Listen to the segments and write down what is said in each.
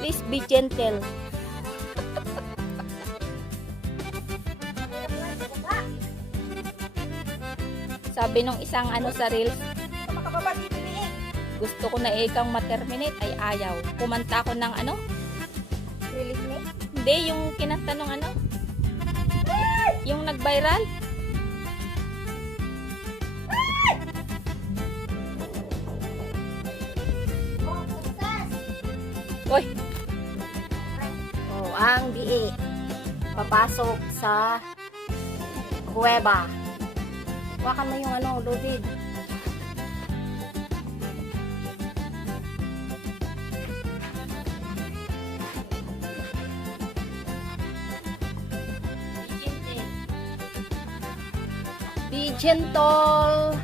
Please be gentle. Sabi nung isang ano sa reels, Makababa dito ni gusto ko na ikang ma-terminate ay ayaw. Kumanta ko ng ano? Release me? Hindi, yung kinanta nung ano? Yung nag-viral? Uy! Oh, ang DA. Papasok sa kuweba. Hawakan mo yung ano, David. Be gentle.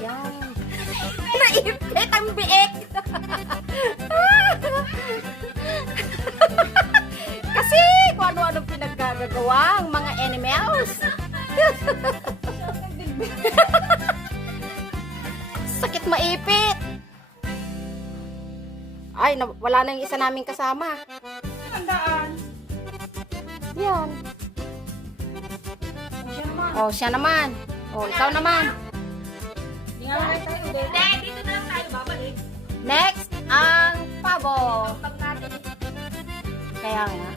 Yan. Naipit ang biik. Kasi kung ano-ano pinaggagawa ang mga animals. Sakit maipit. Ay, wala na yung isa naming kasama. Tandaan. Yan. Siya naman. Oh, siya naman. Oh, ikaw naman. Hindi nga lang tayo. Hindi, dito na lang tayo babalik. Next, ang pabo. Pag natin. Kaya nga.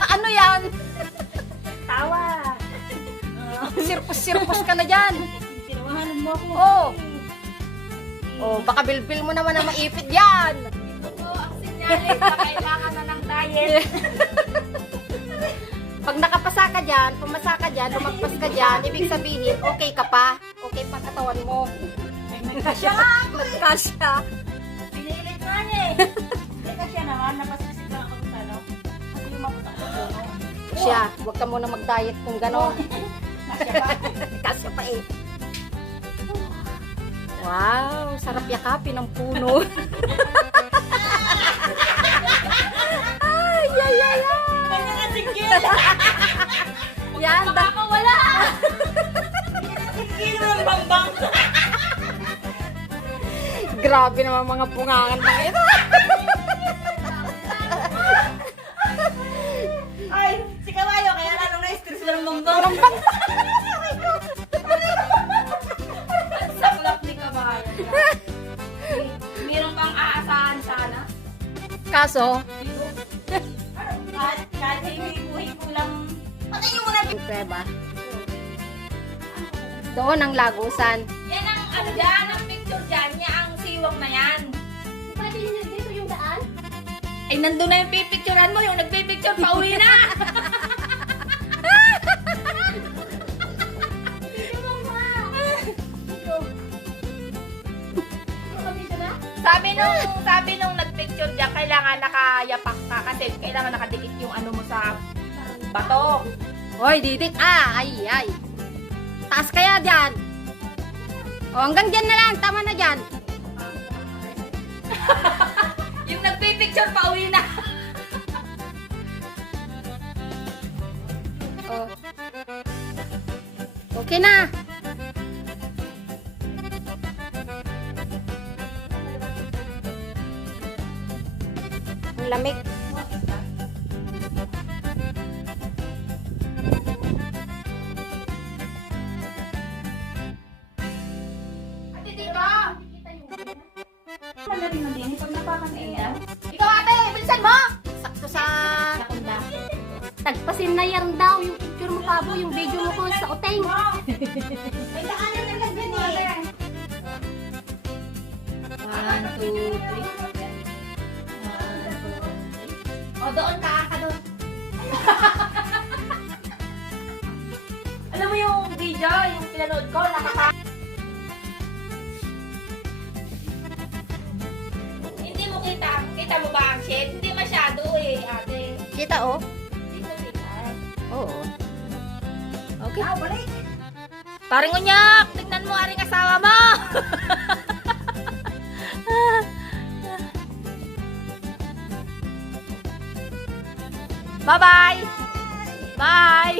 Ano yan? Tawa. Sirpus-sirpus ka na dyan. Tinawahanan mo ako. Oh. Oh, baka bilbil mo naman na maipit yan. Ito po ang sinyalis na kailangan na ng diet. Pag nakapasa ka dyan, pumasa ka dyan, lumagpas ka dyan, ibig sabihin, okay ka pa. Okay pa katawan mo. Siya! Magkasya. Pinilit nga niya eh. Teka siya naman, napasisig lang ako sa ano. Kasi yung maputak ko doon. Siya, huwag ka muna mag-diet kung gano'n. Masya ba? Kasya pa eh. Wow, sarap yakapin ng puno. Ay, ay, ay, ay. Kanya nga sigil! Yan, Ako wala! Sigil mo ng bangbang! grabe naman mga pungangan mga ito. Ay, si Kawayo, kaya lalong na-stress na ng bangbang. Ang saklap ni Kawayo. Meron pang aasahan sana. Kaso, Kahit hinipuhin ko lang. Patay mo na! kuweba. Doon ang lagusan. Yan ang ano dyan, ang picture dyan. Niya ang siwang na yan. Pwede nyo dito yung daan? Ay, nandun na yung pipicturean mo. Yung nagpipicture, pauwi na! Sabi nung nagpicture dyan, kailangan nakayapak ka kasi kailangan nakadikit yung ano mo sa bato. Hoy, didik. Ay, ay. Taas kaya dyan. O, hanggang dyan na lang. Tama na dyan. Yung nagpipicture, pauwi na! O. Okay na. Ang lamig. Ate, dito! Wala rin na din. Pag napakan eh. Ikaw ate, bilisan mo! Sakto sa... Nakunda. Tagpasin na yan daw yung picture mo, Pabo. Yung video mo ko sa oteng. May daanan na lang din eh. 1, 2, 3. O, doon ka doon. Alam mo yung video, yung pinanood ko, Hindi mo kita. Kita mo ba ang shade? Hindi masyado eh, ate. Kita, oh. Dito kita. Oo. Okay. Balik. Paring unyak, tingnan mo aring asawa mo. Bye-bye. Bye.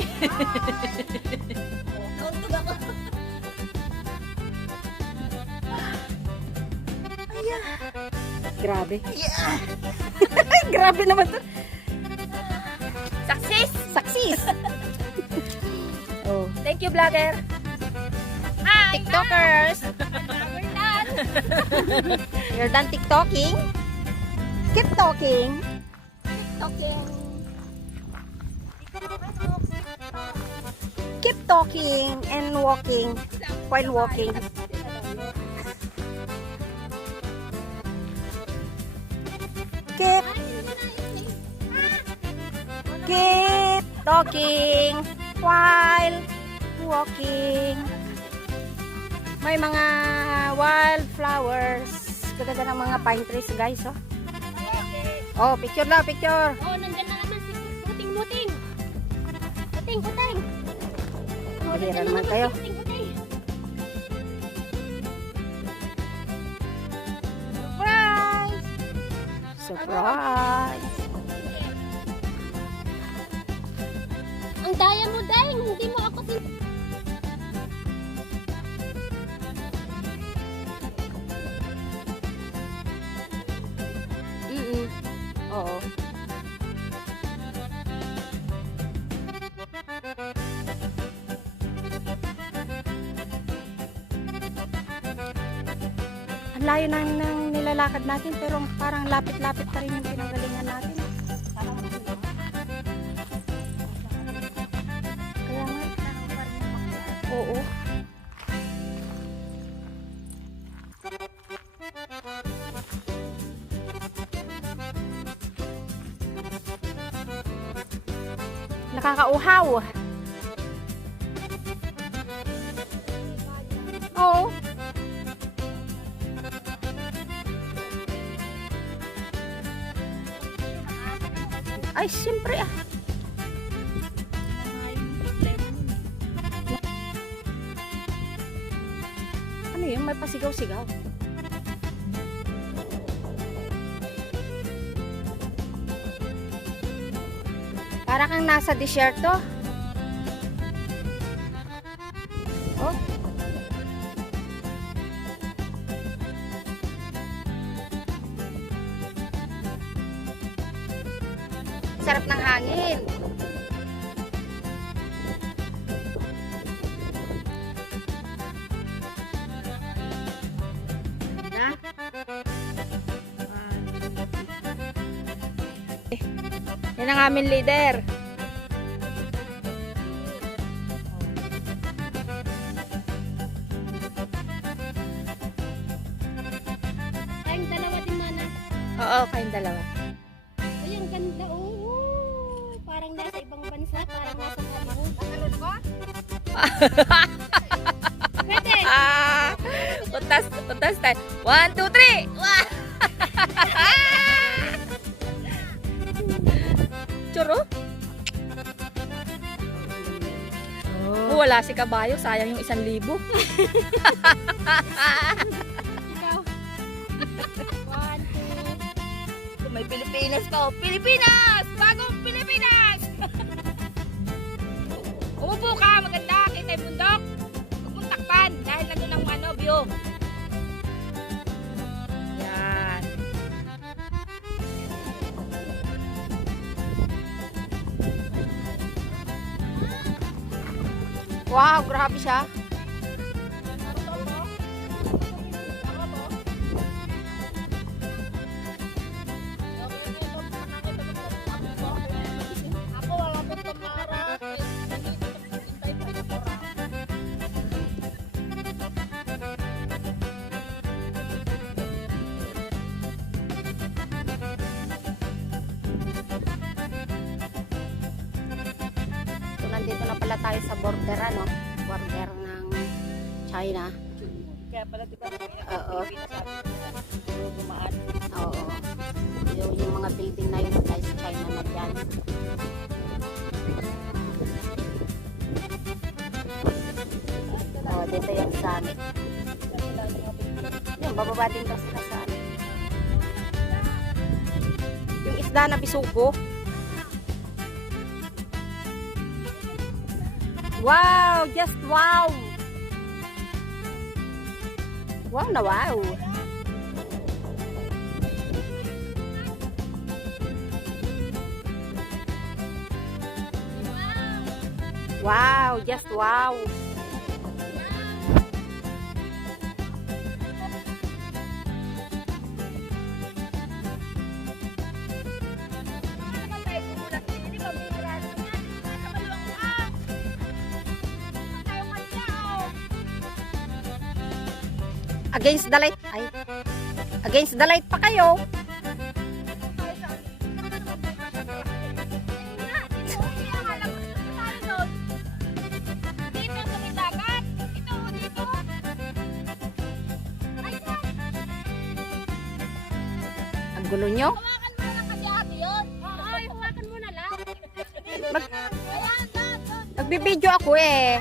Grabe. Grabe naman to. Success! Success. Oh. Thank you, vlogger. Hi! TikTokers. We're done. You're done TikToking? Keep talking. Okay. Keep talking and walking while walking. Keep talking while walking. May mga wildflowers. Ganda ng mga pine trees, guys, oh. Oh, picture na, picture. Oh, nandyan na naman si Muting. Muting. Oh, Bihira nandyan na naman naman kayo. si Muting. Surprise! Ang daya mo, Deng. Hindi mo ako Oo. Ang layo ng nilalakad natin pero parang lapit-lapit pa rin yung pinanggalingan natin. Kaya nga. Oo. Nakakauhaw. Oo. Ay, siyempre ah. Ano yun? May pasigaw-sigaw. Para kang nasa disyerto. Oh. Sarap ng hangin. Na? Yan ang aming leader. Tayong dalawa din, Mana. Oo, kayong dalawa. Uy, ang ganda. Oh, parang nasa ibang bansa. Parang nasa Cameroon. Ano ba? Pwede. Utas tayo. 1, 2, 3! Churo? Oh. Wala si kabayo. Sayang yung 1,000. Ikaw. 1, 2. Kung may Pilipinas ka, oh. Pilipinas! Bagong Pilipinas! Umupo ka, maganda. Kita yung bundok. Huwag mong takpan dahil nandun ang view. Yan. Wow, grabe siya. Ako wala ko tamara. So, nandito na pala tayo sa border, ano? Border ng China. Kaya pala diba Oo. gumaan. Oo. Yung mga building na yun guys, China na yan. Oh, dito yung summit. Yung bababa din daw sila sa ano. Yung isda na bisugo. Wow! Just wow! Wow na wow! Wow, just wow. Ano naman tayo bumulat din? Di ba, bibira naman yan. Ano maluwang ka? Ano tayo kanya, oh. Against the light. Ay. Against the light pa kayo. Ang gulo nyo. Nagbibideo ako eh.